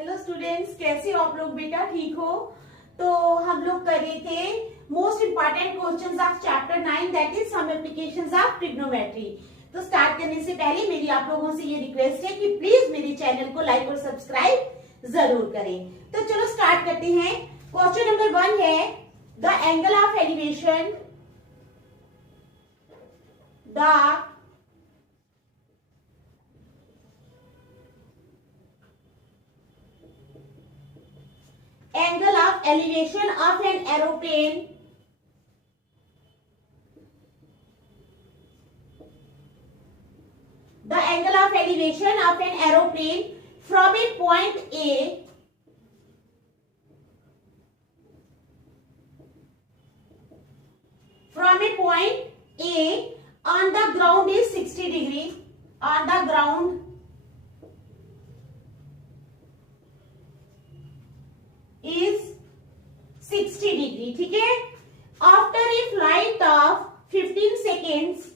Hello students, कैसे हो आप लोग बेटा? ठीक हो? तो हम लोग कर रहे थे most important questions of chapter 9 that is some applications of trigonometry. तो स्टार्ट करने से पहले मेरी आप लोगों से ये रिक्वेस्ट है कि प्लीज मेरे चैनल को लाइक और सब्सक्राइब जरूर करें। तो चलो स्टार्ट करते हैं। क्वेश्चन नंबर 1 है the angle of elevation the angle of elevation of an aeroplane the angle of elevation of an aeroplane from a point A on the ground is 60 degree on the ground is 60 degree. ठीक है? After a flight of 15 seconds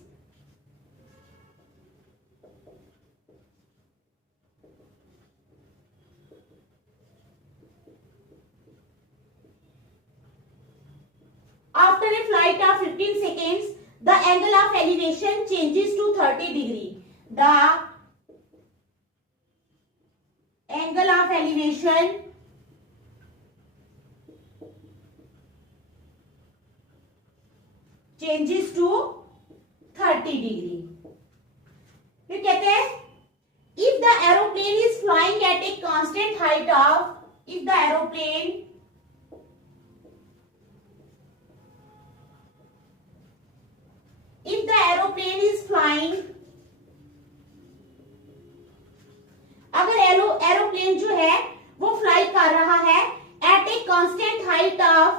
the angle of elevation changes to 30 degree. The angle of elevation changes to 30 degree. फिर कहते हैं if the aeroplane is flying at a constant height of if the aeroplane is flying अगर aeroplane जो है वो fly कर रहा है at a constant height of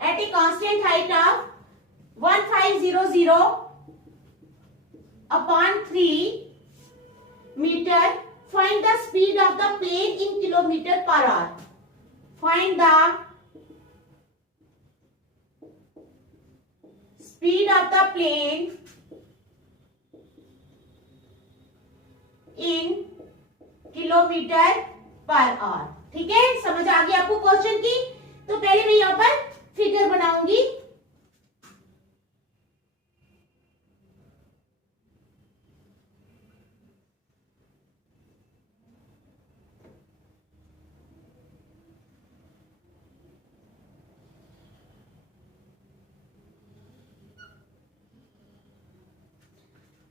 at a constant height of 1500 upon 3 meter, find the speed of the plane in kilometer per hour. Find the speed of the plane in kilometer per hour. ठीक है, समझ आ गई आपको question की? तो पहले मैं यहाँ पर फिगर बनाऊंगी।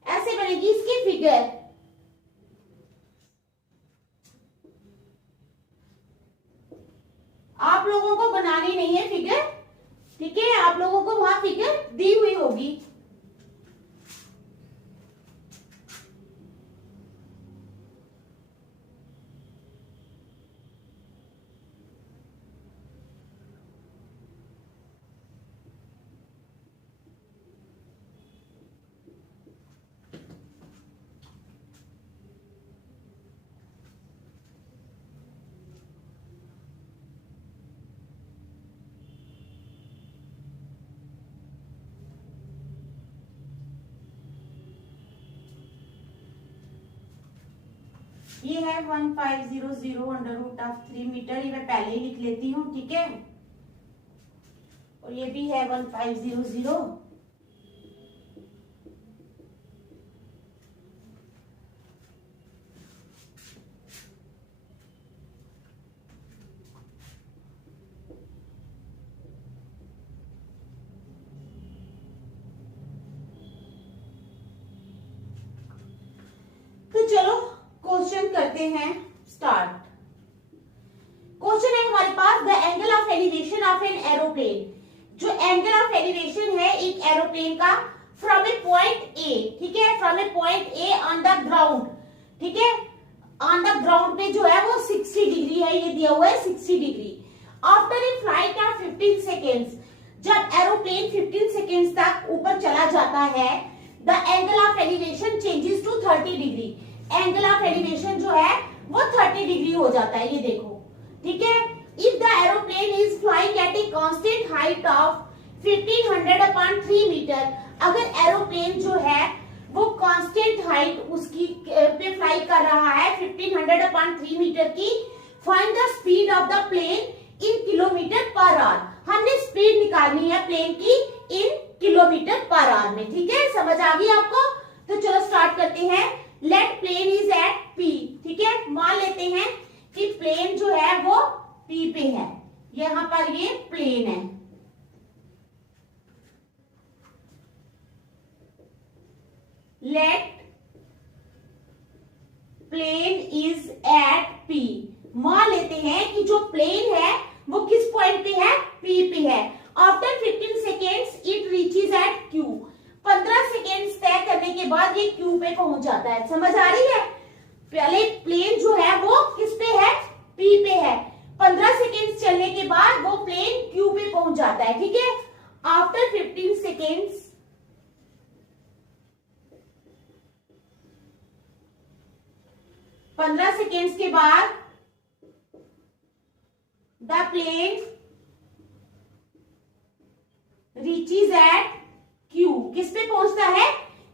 ऐसे बनेगी इसकी फिगर। आप लोगों को बनानी नहीं है फिगर, ठीक है? आप लोगों को वहां फिगर दी हुई होगी। ये है 1500 अंडर रूट ऑफ 3 मीटर, ये मैं पहले ही लिख लेती हूँ, ठीक है? और ये भी है 1500। तो चलो क्वेश्चन करते हैं स्टार्ट। क्वेश्चन है हमारे पास the angle of elevation of an aeroplane. जो एंगल ऑफ एलिवेशन है एक एरोप्लेन का फ्रॉम ए पॉइंट ए, ठीक है? From A point A on the ground, ठीक है? ऑन द ग्राउंड पे जो है वो 60 डिग्री है, ये दिया हुआ है 60 degree. After a flight of 15 seconds, जब एरोप्लेन 15 सेकेंड्स तक ऊपर चला जाता है, the angle of elevation changes to 30 degree. Angle of elevation जो है वो 30 डिग्री हो जाता है, ये देखो, ठीक है? If the aeroplane is flying at a constant height of 1500/3 metre. अगर एरोप्लेन जो है वो कांस्टेंट हाइट उसकी पे फ्लाई कर रहा है 1500/3 मीटर की, find the speed of the plane in kilometre per hour. हमने स्पीड निकालनी है प्लेन की इन किलोमीटर पर आवर में। ठीक है, समझ आ गई आपको? तो चलो स्टार्ट करते हैं। Let plane is at P। ठीक है, मान लेते हैं कि प्लेन जो है वो P पे है, यहां पर ये प्लेन है। Let plane is at P। मान लेते हैं कि जो प्लेन है वो किस पॉइंट पे है? P पे है। After 15 seconds it reaches at Q। 15 seconds तय करने के बाद ये Q पे पहुंच जाता है। समझ आ रही है? पहले प्लेन जो है वो किस पे है? P पे है। 15 सेकेंड्स चलने के बाद वो प्लेन Q पे पहुंच जाता है। ठीक है, आफ्टर 15 सेकेंड्स 15 सेकेंड्स के बाद the plane reaches at Q। किस पे पहुंचता है?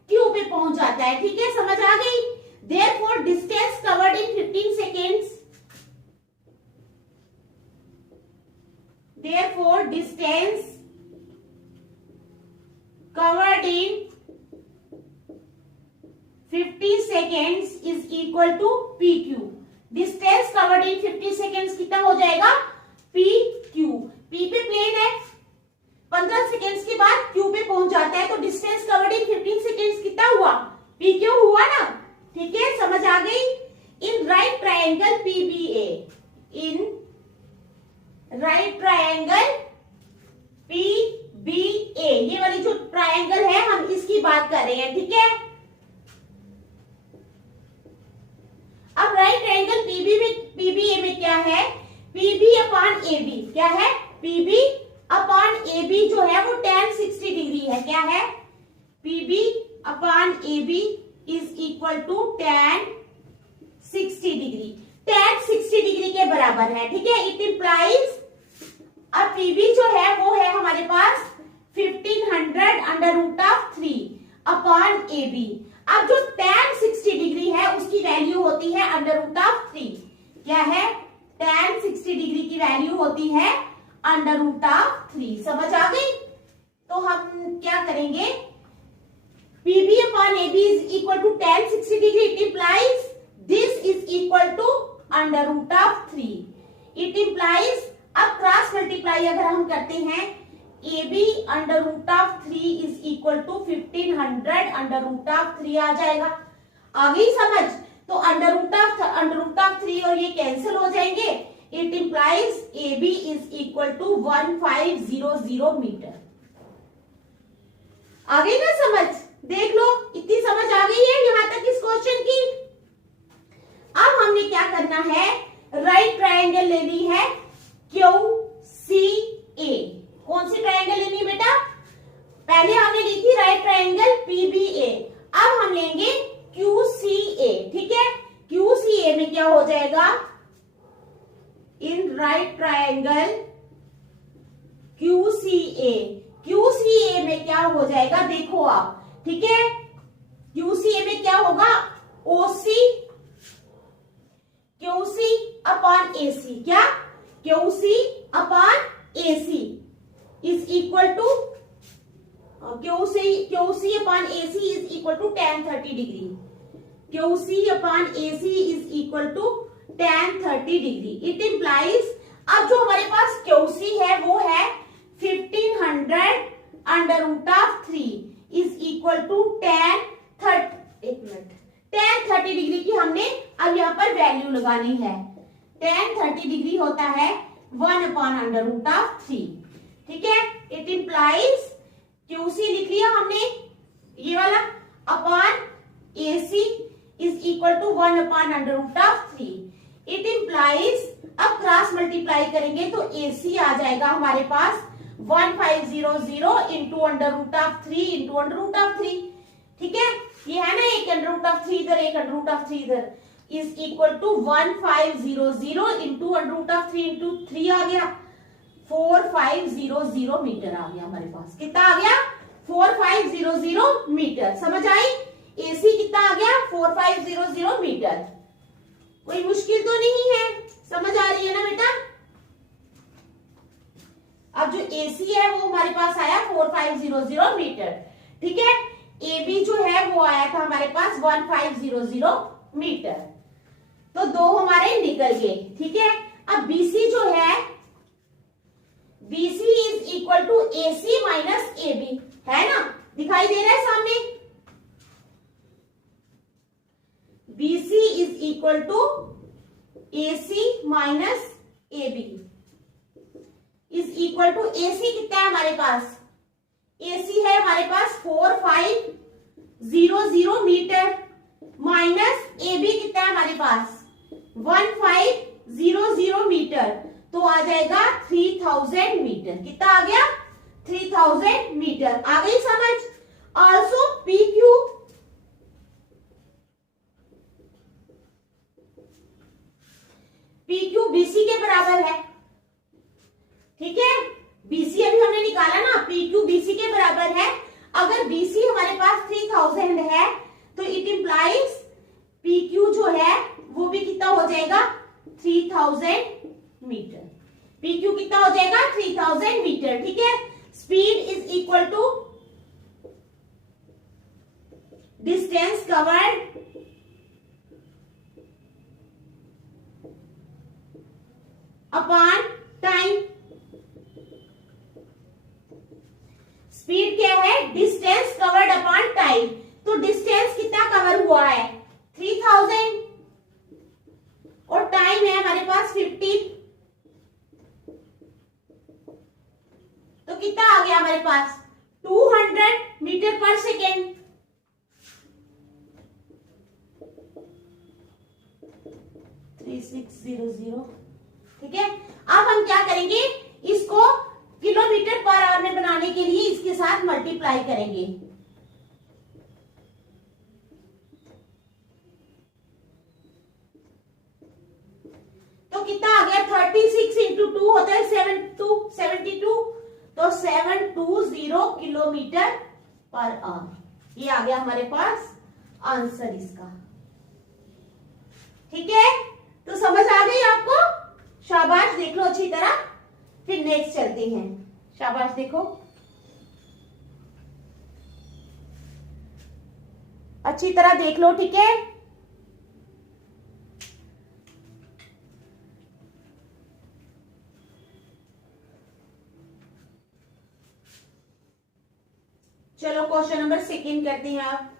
Q पे पहुंच जाता है। ठीक है, समझ आ गई? Therefore distance covered in 15 seconds, therefore distance covered in 50 seconds is equal to PQ। Distance covered in 50 seconds कितना हो जाएगा? PQ। P पे प्लेन है, 15 सेकेंड्स के बाद Q पे पहुंच जाता है, तो डिस्टेंस कवर्ड इन 15 सेकेंड्स कितना हुआ? PQ हुआ ना। ठीक है, समझ आ गई? इन राइट ट्रायंगल PBA, इन राइट ट्रायंगल PBA, ये वाली जो ट्रायंगल है हम इसकी बात कर रहे हैं। ठीक है, अब राइट ट्रायंगल PBA में क्या है? PB/AB क्या है? PB/AB जो है वो tan 60 डिग्री है। क्या है? PB/AB is equal to tan 60 degree. tan 60 degree के बराबर है। ठीक है, इट इंप्लाइज अब PB जो है वो है हमारे पास 1500√3/AB। अब जो tan 60 डिग्री है उसकी वैल्यू होती है √3। क्या है? tan 60 डिग्री की वैल्यू होती है √3। समझ आ गई? तो हम क्या करेंगे? PB/AB is equal to tan 60 degree. It implies this is equal to √3. It implies अब क्रॉस मल्टीप्लाई अगर हम करते हैं AB √3 is equal to 1500 √3 आ जाएगा। आ गई समझ? तो √3 और ये कैंसिल हो जाएंगे। It implies AB is equal to 1500 metre. आ गई ना समझ? देख लो, इतनी समझ आ गई है यहां तक इस क्वेश्चन की। अब हमने क्या करना है? राइट ट्रायंगल लेनी है QCA। कौन सी ट्रायंगल लेनी है बेटा? पहले हमने ली थी राइट ट्रायंगल PBA, अब हम लेंगे QCA। ठीक है, QCA में क्या हो जाएगा? इन राइट ट्रायंगल QCA में क्या हो जाएगा? देखो आप, ठीक है, QCA में क्या होगा? QC/AC। क्या? QC/AC is equal to QC/AC is equal to tan 30 degree. QC/AC is equal to tan 30 degree. It implies अब जो हमारे पास QC है वो है 1500√3 is equal to tan 30 degree की हमने अब यहाँ पर वैल्यू लगानी है। tan 30 डिग्री होता है 1/√3। ठीक है, इट इंप्लाइज QC लिख लिया हमने, ये वाला upon AC is equal to 1/√3। It implies अब क्रॉस मल्टीप्लाई करेंगे तो AC आ जाएगा हमारे पास 1500 इंटू √3 ठीक है, ये है ना, एक √3 इधर, एक √3 इधर, is equal to 1500 into √3 into 3 आ गया 4500 मीटर आ गया हमारे पास। कितना आ गया? 4500 मीटर। समझ आई? एसी कितना आ गया? 4500 मीटर। कोई मुश्किल तो नहीं है, समझ आ रही है ना बेटा? अब जो एसी है वो हमारे पास आया 4500 मीटर। ठीक है, एबी जो है वो आया था हमारे पास 1500 मीटर। तो दो हमारे निकल गए। ठीक है, अब बीसी जो है, BC is equal to AC minus AB, है ना? दिखाई दे रहा है सामने? BC is equal to AC minus AB is equal to AC कितना है हमारे पास? एसी है हमारे पास 4500 मीटर माइनस एबी कितना है हमारे पास? 1500 मीटर। तो आ जाएगा 3000 मीटर। कितना आ गया? 3000 मीटर। आ गई समझ? Also P Q, P Q BC के बराबर है। ठीक है, बीसी अभी हमने निकाला ना, पी क्यू बीसी के बराबर है। अगर बीसी हमारे पास 3000 है तो इट इंप्लाइज पी क्यू जो है वो भी कितना हो जाएगा? 3000 मीटर। पी क्यू कितना हो जाएगा? 3000 मीटर। ठीक है, speed is equal to distance covered upon time. Speed क्या है? Distance covered upon time. तो डिस्टेंस कितना कवर हुआ है? 3000 और टाइम है हमारे पास 50। तो कितना आ गया हमारे पास? 200 मीटर पर सेकेंड। 3600। ठीक है, अब हम क्या करेंगे? इसको किलोमीटर पर आवर में बनाने के लिए इसके साथ मल्टीप्लाई करेंगे। तो कितना आ गया? 36 इंटू 2 होता है 72। तो 720 किलोमीटर पर आवर। ये आ गया हमारे पास आंसर इसका। ठीक है, तो समझ आ गई आपको? शाबाश, देख लो अच्छी तरह। फिर नेक्स्ट चलते हैं। शाबाश, देखो अच्छी तरह देख लो। ठीक है, चलो क्वेश्चन नंबर 2 करते हैं आप।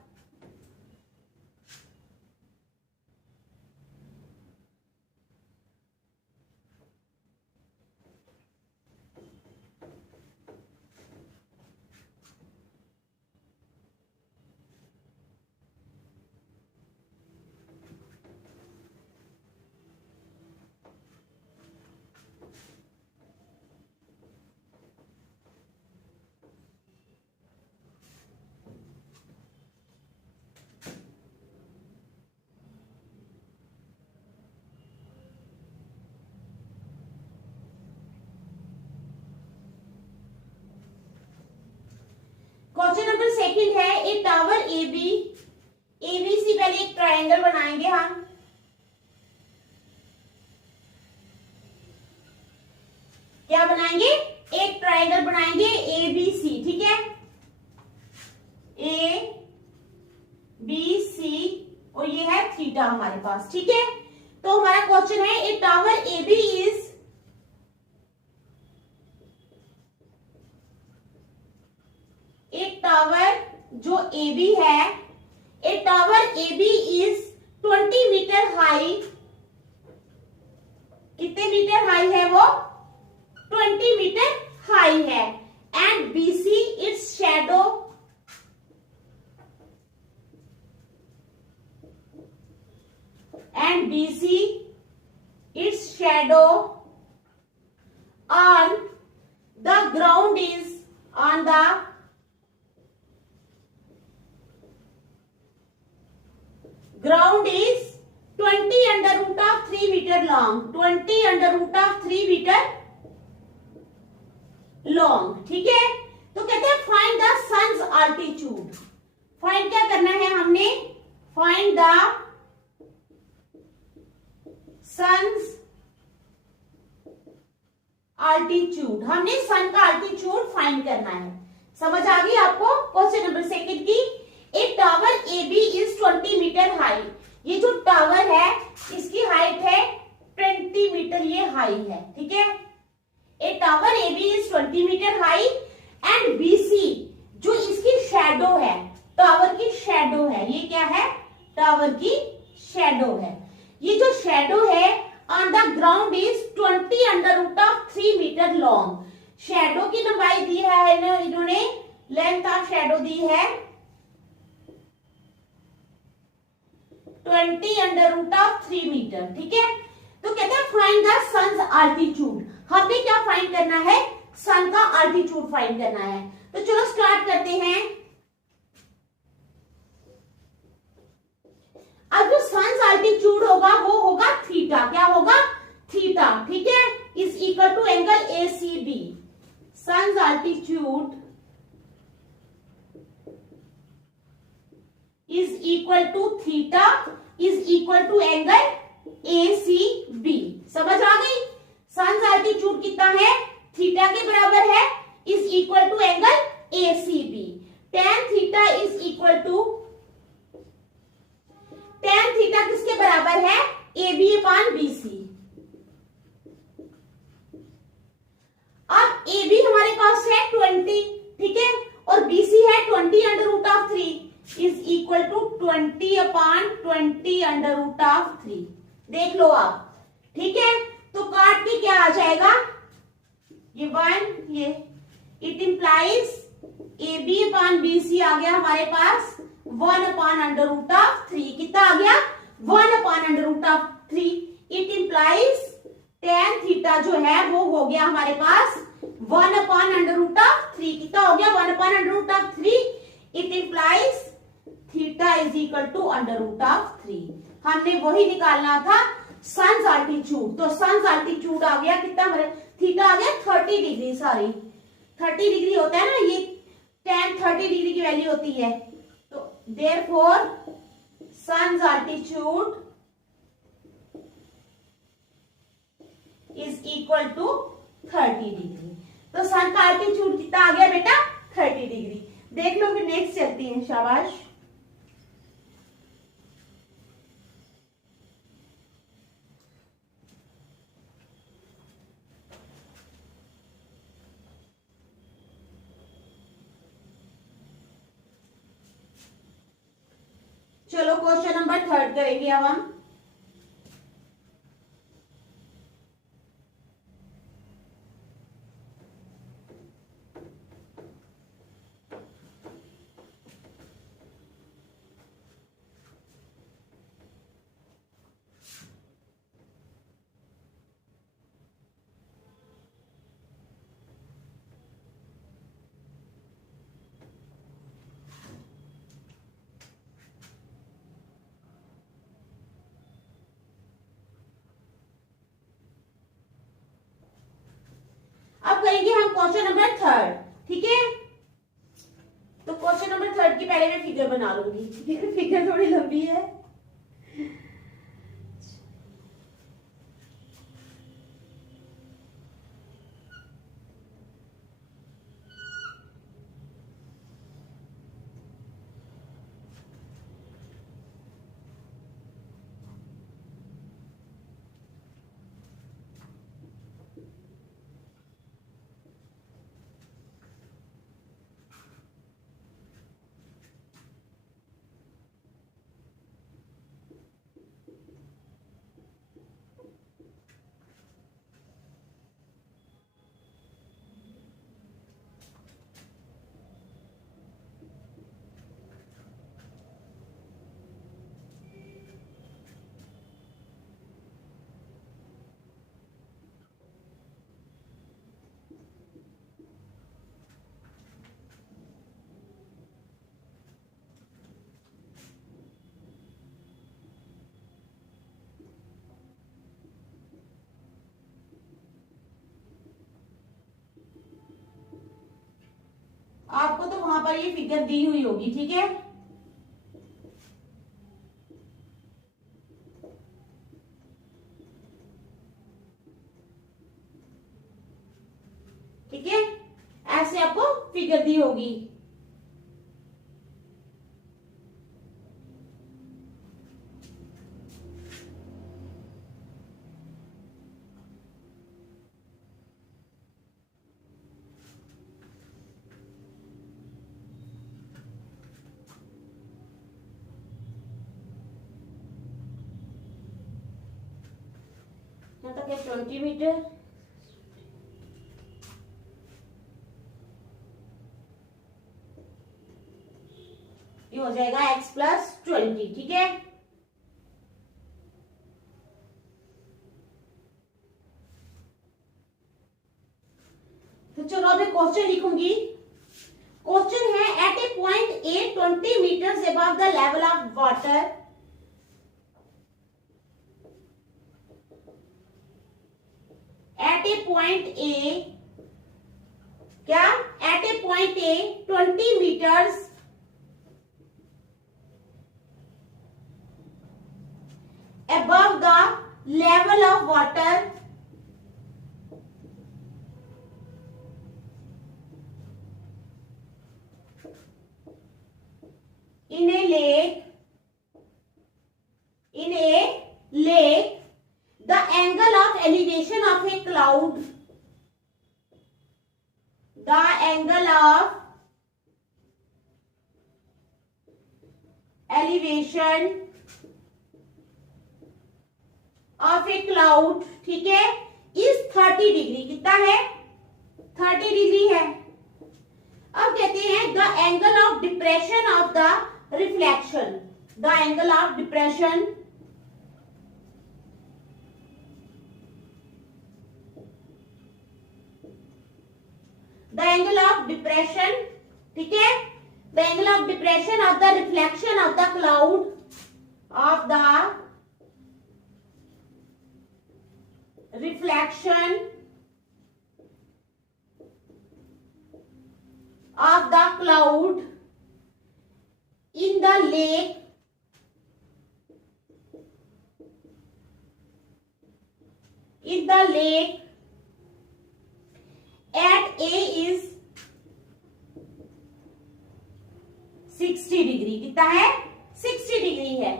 क्वेश्चन नंबर 2 है, एक टावर एबी, एबीसी पहले एक ट्रायंगल बनाएंगे हम। क्या बनाएंगे? एक ट्रायंगल बनाएंगे एबीसी। ठीक है, ए बी सी और ये है थीटा हमारे पास। ठीक है, तो हमारा क्वेश्चन है, ए टावर एबी इज एक टावर जो AB है, a tower AB is 20 metre high. कितने मीटर हाई है वो? 20 मीटर हाई है। And BC its shadow on the ground is on the ground is 20 under root of 3 meter long, 20 under root of 3 meter long. ठीक है, तो कहते हैं find the sun's altitude. Find क्या करना है हमने, फाइंड द सन्स आल्टीट्यूड। हमने सन का आल्टीट्यूड फाइंड करना है। समझ आ गई आपको। क्वेश्चन नंबर सेकंड की, एक tower A B is 20 metre high. ये जो टावर है इसकी हाइट है 20 मीटर, ये हाई है। ठीक है, a tower A B is 20 metre high and B C, जो इसकी शेडो है, टावर की शेडो है, ये क्या है, टावर की शेडो है। ये जो शेडो है on the ground is 20 under root of 3 metre long. Shadow की लंबाई दी है ना इन्होंने, लेंथ ऑफ शेडो दी है 20 अंडर रूट ऑफ 3 मीटर। ठीक है, तो कहते हैं फाइंड द सन्स आल्टीट्यूड। हमने क्या फाइंड करना है, सन का आल्टीट्यूड फाइंड करना है। तो चलो स्टार्ट करते हैं। अब जो सन्स आल्टीट्यूड होगा वो होगा थीटा। क्या होगा, थीटा। ठीक है, is equal to angle A C B. Sun's altitude is equal to theta is equal to angle A C B. समझ आ गई। सन्स आल्टीट्यूड कितना है, थीटा के बराबर है, is equal to angle A C B. Tan theta is equal to, tan theta किसके बराबर है, ए बी अपान बी सी। अब ए बी हमारे पास है 20, ठीक है, और बी सी है 20 under root of 3 is equal to 20 upon 20 under root of 3। देख लो आप। ठीक है, तो काट के क्या आ जाएगा, ये 1, ये it implies A B upon B C आ गया हमारे पास 1 अपान अंडर रूट ऑफ 3। कितना आ गया, 1 upon under root of 3। It implies tan theta जो है वो हो गया हमारे पास 1 अपान अंडर रूट ऑफ 3। कितना हो गया, 1 upon under root of 3। It implies theta is equal to under root of 3। हमने वही निकालना था सन्स आल्टीट्यूड। तो सन्स आल्टीट्यूड आ गया कितना, थीटा आ गया 30 डिग्री। सॉरी 30 डिग्री होता है ना, ये tan 30 डिग्री की वैल्यू होती है। तो therefore sun's altitude is equal to 30 degree. तो सन का अल्टीट्यूड कितना आ गया बेटा, 30 डिग्री। देख लो फिर नेक्स्ट चलती है, शाबाश। चलो क्वेश्चन नंबर 3 करेंगे अब हम। अब करेंगे हम क्वेश्चन नंबर 3। ठीक है, तो क्वेश्चन नंबर 3 की पहले मैं फिगर बना लूंगी, फिगर थोड़ी लंबी है। आपको तो वहां पर ये फिगर दी हुई होगी, ठीक है। ठीक है, ऐसे आपको फिगर दी होगी। यहाँ तक है 20 मीटर। ये हो जाएगा x प्लस 20, ठीक है। तो चलो अभी क्वेश्चन लिखूंगी। क्वेश्चन है at a point A 20 metres above the level of water, at a point A, क्या, at a point A 20 metres above the level of water in a lake, the angle of elevation of a cloud, the angle of elevation of a cloud, ठीक है, is 30 degree. कितना है? 30 degree है। अब कहते हैं the angle of depression of the reflection, the angle of depression ठीक है, the angle of depression of the reflection of the cloud of the reflection of the cloud in the lake at A is 60 degree. कितना है? 60 degree है।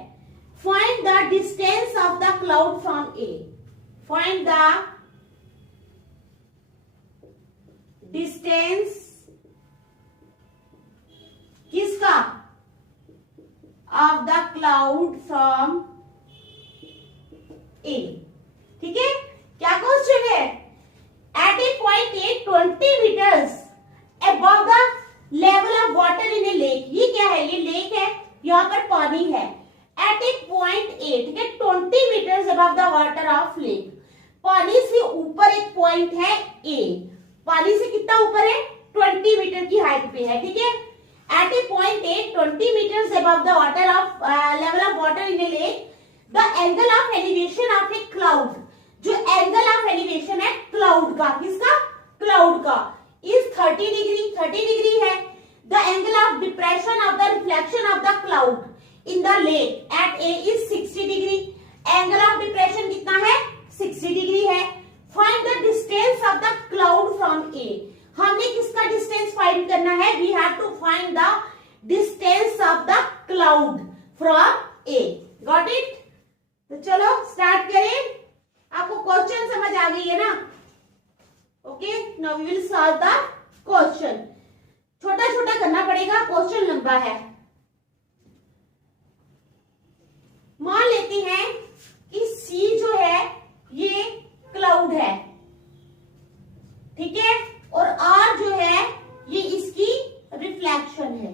Find the distance of the cloud from A. Find the distance किसका? of the cloud from A, ठीक है। क्या question है? At a point A 20 meters above the level of water in a lake, ये क्या है? ये लेक है, यहाँ पर पानी है। At a point A, ठीक है, 20 meters above the water of lake, पानी से ऊपर एक पॉइंट है ए। पानी से कितना ऊपर है? 20 मीटर की हाइट पे है, ठीक है। At a point A 20 metres above the water of level of water in a lake, the angle of elevation of a cloud, जो एंगल ऑफ एलिवेशन है क्लाउड का, किसका? क्लाउड का, इज 30 डिग्री। 30 डिग्री है। The angle of depression of the reflection of the cloud in the lake at A is 60 degree. Angle of depression कितना है? 60 degree है। Find the distance of the cloud from A, हमने किसका distance find करना है? We have to find the distance of the cloud from A. Got it? तो चलो start करें। आपको क्वेश्चन समझ आ गई है ना? Okay, now we will solve the question. छोटा छोटा करना पड़ेगा, क्वेश्चन लंबा है। मान लेते हैं कि सी जो है ये क्लाउड है, ठीक है, और आर जो है ये इसकी रिफ्लेक्शन है।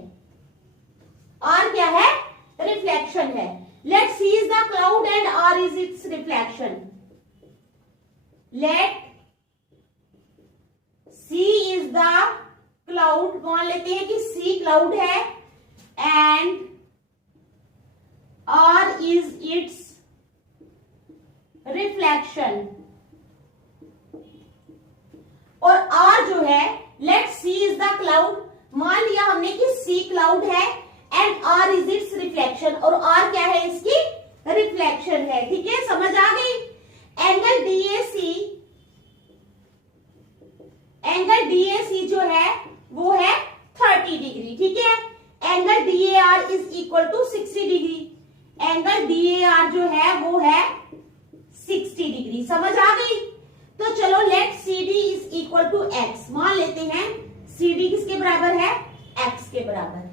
आर क्या है? रिफ्लेक्शन है। Let C is the cloud and R is its reflection. Let C is the cloud, मान लेते हैं कि सी क्लाउड है and R is its reflection. और आर जो है, let C is the cloud, मान है वो है 30 डिग्री, ठीक है। Angle DAR is equal to 60 degree, angle DAR जो है वो है 60 डिग्री, समझ आ गई। तो चलो let CD is equal to x, मान लेते हैं CD किसके बराबर है, x के बराबर,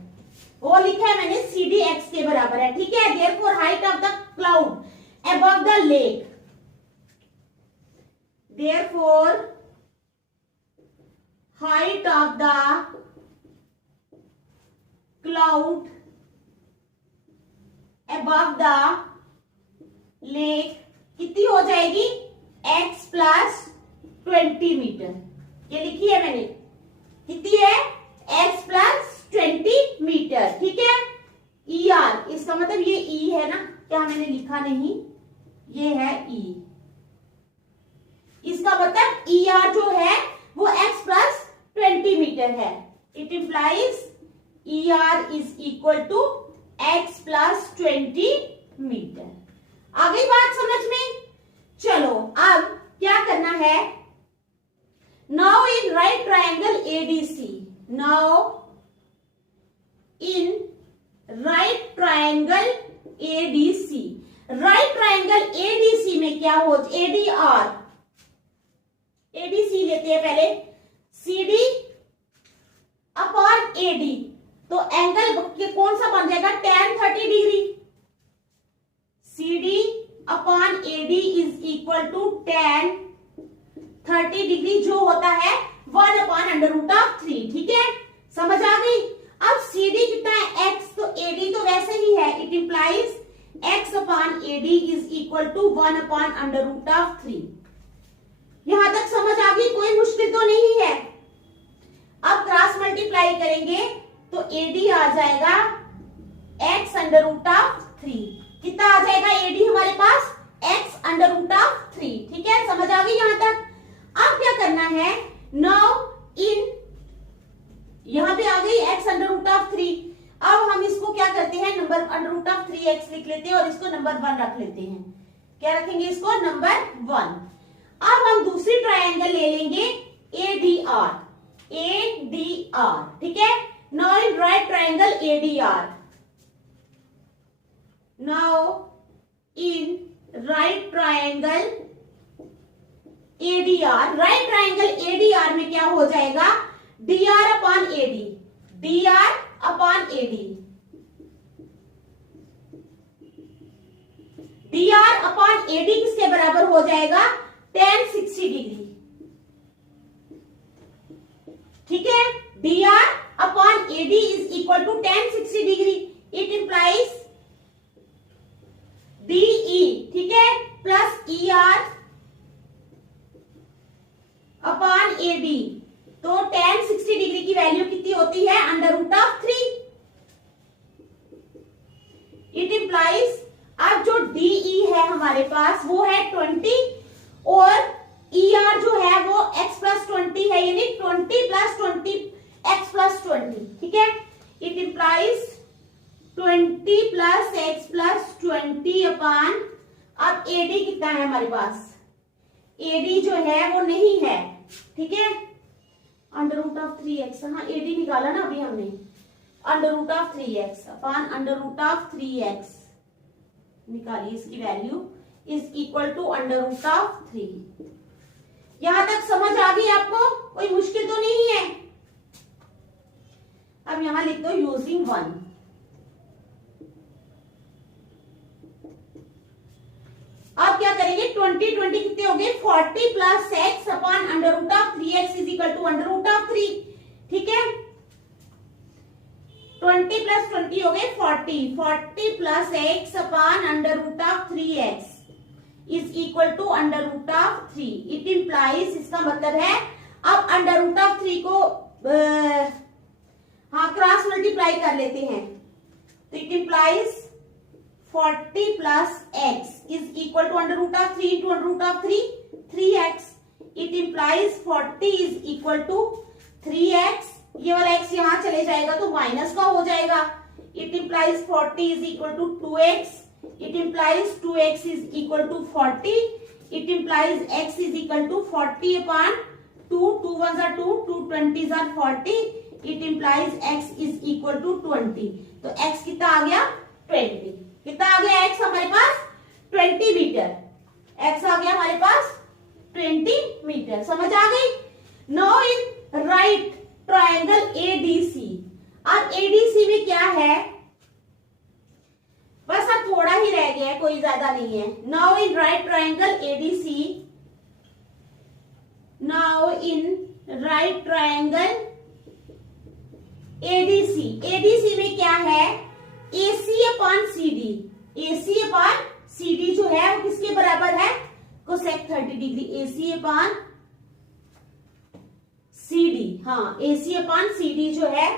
वो लिखा है मैंने CD x के बराबर है, ठीक है। Therefore height of the cloud above the lake, therefore height of the cloud above the lake कितनी हो जाएगी, x प्लस 20 मीटर, ये लिखी है मैंने, कितनी है, x प्लस 20 मीटर, ठीक है। ER, इसका मतलब ये E है ना, क्या मैंने लिखा नहीं, ये है E, इसका मतलब ER जो है वो x प्लस 20 मीटर है। It implies ER is equal to x plus 20 metre. आ गई बात समझ में। चलो अब क्या करना है, now in right triangle ADC, now in right triangle ADC, right triangle ADC में क्या हो, ADR, ADC लेते हैं पहले, CD अपॉन AD, तो एंगल कौन सा बन जाएगा, tan 30 degree, CD upon AD is equal to tan 30 degree, जो होता है 1 अपॉन अंडर रूट ऑफ 3, ठीक है, समझ आ गई। अब CD कितना है, x, तो AD तो वैसे ही है, it implies x upon AD is equal to 1 upon under root of 3। यहां तक समझ आ गई, कोई मुश्किल तो नहीं है। अब क्रॉस मल्टीप्लाई करेंगे तो AD आ जाएगा x अंडर रूट ऑफ 3, कितना आ जाएगा AD हमारे पास, x अंडर रूट ऑफ 3, ठीक है, समझ आ गई यहां तक। अब क्या करना है, नाउ इन, यहां पे आ गई x अंडर रूट ऑफ 3, अब हम इसको क्या करते हैं, number under root of 3x लिख लेते हैं और इसको नंबर 1 रख लेते हैं, क्या रखेंगे इसको, नंबर 1। अब हम दूसरी ट्रायंगल ले लेंगे ADR, ADR, ठीक है। Now in right triangle ADR, now in right triangle ADR, right triangle ADR में क्या हो जाएगा, DR upon AD, DR upon AD, DR upon AD किसके बराबर हो जाएगा, tan 60 डिग्री, ठीक है। DR upon AD is equal to tan 60 degree, it implies DE, ठीक है, प्लस ER अपॉन AD, तो tan 60 डिग्री की वैल्यू कितनी होती है, under root of 3। It implies, अब जो DE है हमारे पास वो है 20 और ER जो है वो x प्लस 20 है, यानी 20 प्लस 20 x प्लस 20, ठीक है। It implies 20 plus x plus 20 upon, अब AD कितना है हमारे पास, AD जो है वो नहीं है, ठीक है, अंडर रूट ऑफ 3x, हाँ AD निकाला ना अभी हमने, under root of 3x upon under root of 3x निकालिए, इसकी वैल्यू is equal to under root of 3। यहां तक समझ आ गई आपको, कोई मुश्किल तो नहीं है। अब यहां लिख दो यूजिंग 1, अब क्या करेंगे, 20 20 कितने हो गए, 40 plus x upon under root of 3x is equal to under root of 3, ठीक है। 20 प्लस 20 हो गए 40, 40 plus x upon under root of 3x is equal to under root of 3। It implies, इसका मतलब है, अब अंडर रूट ऑफ 3 को हाँ क्रॉस मल्टीप्लाई कर लेते हैं, तो it implies 40 plus x is equal to under root of 3 into under root of 3, 3x। It implies 40 is equal to 3x, ये वाला x यहां चले जाएगा तो माइनस का हो जाएगा। It implies 40 is equal to 2x, it implies 2x is equal to 40, it implies x is equal to 40 upon 2, 2 1 2, 2 20 जार 40, it implies x is equal to 20। तो x कितना आ गया 20। कितना आ गया x हमारे पास 20 मीटर। x आ गया हमारे पास 20 मीटर। समझ आ गई। Now in right triangle ADC। अब ADC में क्या है, बस अब थोड़ा ही रह गया है, कोई ज्यादा नहीं है। Now in right triangle ADC, now in right triangle ADC, ADC में क्या है AC upon CD। AC upon CD जो है वो किसके बराबर है cosec 30 degree. AC upon CD, हाँ AC अपॉन CD जो है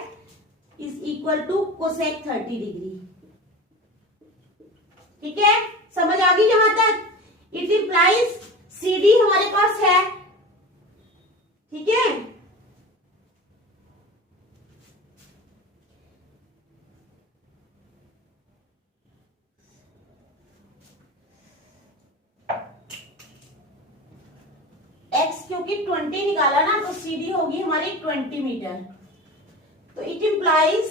is equal to cosec 30 degree. ठीक है, समझ आ गई यहां तक। इट इंप्लाइज CD हमारे पास है। ठीक है, x क्योंकि 20 निकाला ना, तो CD होगी हमारी 20 मीटर। तो इट इंप्लाइज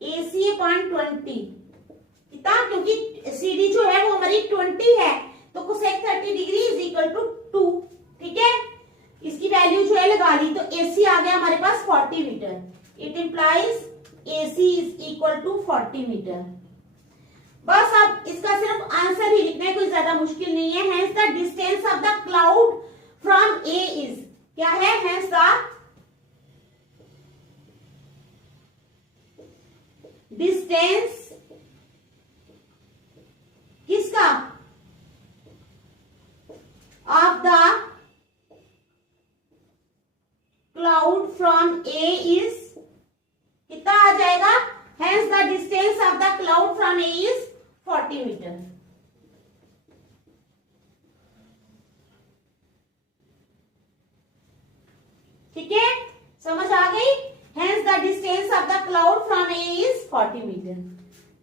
AC अपॉन 20 कितना, क्योंकि CD जो है वो हमारी 20 है, तो cosec 30 degree is equal to 2। ठीक है, इसकी वैल्यू जो है लगा ली, तो AC आ गया हमारे पास 40 metre. It implies AC is equal to 40 metre. बस अब इसका सिर्फ आंसर ही लिखना है, कोई ज्यादा मुश्किल नहीं है। Hence the distance of the cloud from A is, क्या है, हेंस द डिस्टेंस किसका of the cloud from A is कितना आ जाएगा, hence the distance of the cloud from A is 40 metre. ठीक है, समझ आ गई। Hence the distance of the cloud from A is 40 metre.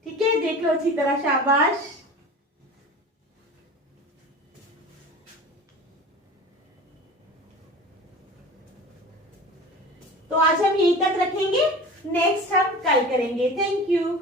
ठीक है, देख लो अच्छी तरह, शाबाश। तो आज हम यहीं तक रखेंगे, नेक्स्ट हम कल करेंगे। Thank you.